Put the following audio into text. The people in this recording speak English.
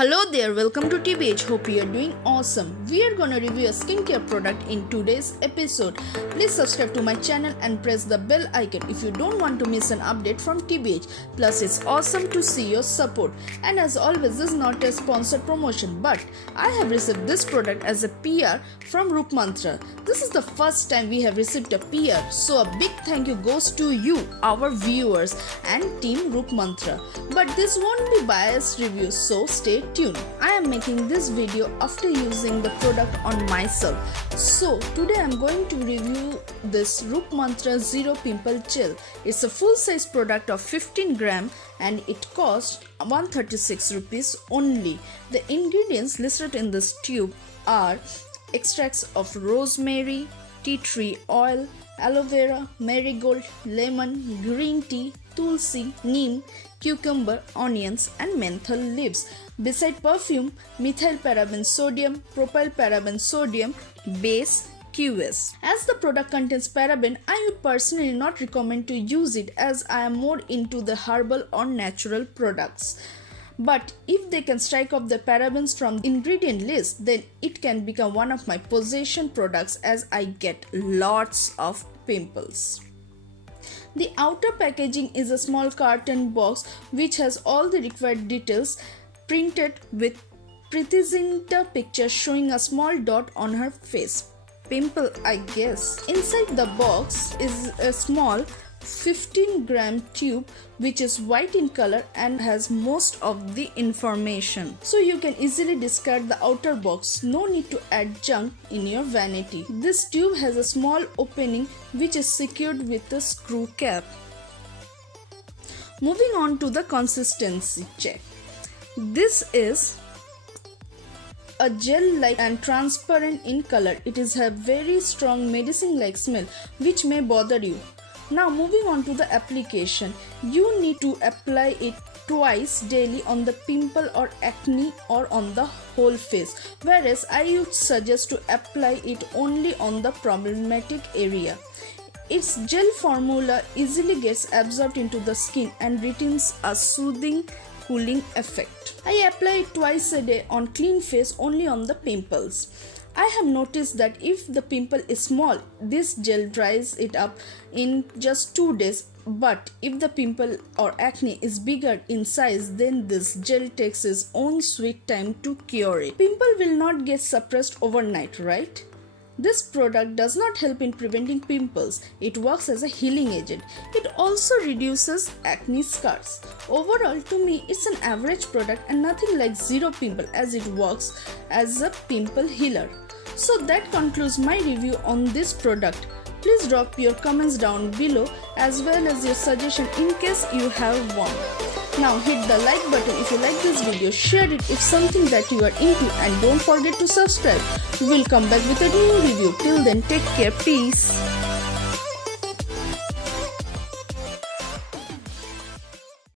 Hello there, welcome to TBH. Hope you are doing awesome. We are gonna review a skincare product in today's episode. Please subscribe to my channel and press the bell icon if you don't want to miss an update from TBH. Plus, it's awesome to see your support. And as always, this is not a sponsored promotion, but I have received this product as a PR from Roopmantra. This is the first time we have received a PR, so a big thank you goes to you, our viewers, and team Roopmantra. But this won't be biased review, so stay tuned. I am making this video after using the product on myself. So today I am going to review this Roopmantra Zero Pimple Gel. It's a full size product of 15 gram and it costs 136 rupees only. The ingredients listed in this tube are extracts of rosemary, tea tree oil, aloe vera, marigold, lemon, green tea, Tulsi, Neem, cucumber, onions and mentha leaves. Beside perfume, methyl paraben sodium, propyl paraben sodium, base, QS. As the product contains paraben, I would personally not recommend to use it as I am more into the herbal or natural products. But if they can strike off the parabens from the ingredient list, then it can become one of my possession products as I get lots of pimples. The outer packaging is a small carton box which has all the required details printed with Prezisinta picture showing a small dot on her face. Pimple, I guess. Inside the box is a small 15 gram tube which is white in color and has most of the information. So you can easily discard the outer box. No need to add junk in your vanity. This tube has a small opening which is secured with a screw cap. Moving on to the consistency check. This is a gel-like and transparent in color. It is a very strong medicine-like smell which may bother you. Now moving on to the application, you need to apply it twice daily on the pimple or acne or on the whole face, whereas I would suggest to apply it only on the problematic area. Its gel formula easily gets absorbed into the skin and retains a soothing cooling effect. I apply it twice a day on clean face only on the pimples. I have noticed that if the pimple is small, this gel dries it up in just 2 days. But if the pimple or acne is bigger in size, then this gel takes its own sweet time to cure it. Pimple will not get suppressed overnight, right? This product does not help in preventing pimples. It works as a healing agent. It also reduces acne scars. Overall, to me, it's an average product and nothing like Zero Pimple as it works as a pimple healer. So that concludes my review on this product. Please drop your comments down below as well as your suggestion in case you have one. Now hit the like button if you like this video, share it if something that you are into, and don't forget to subscribe. We will come back with a new review. Till then, take care, peace.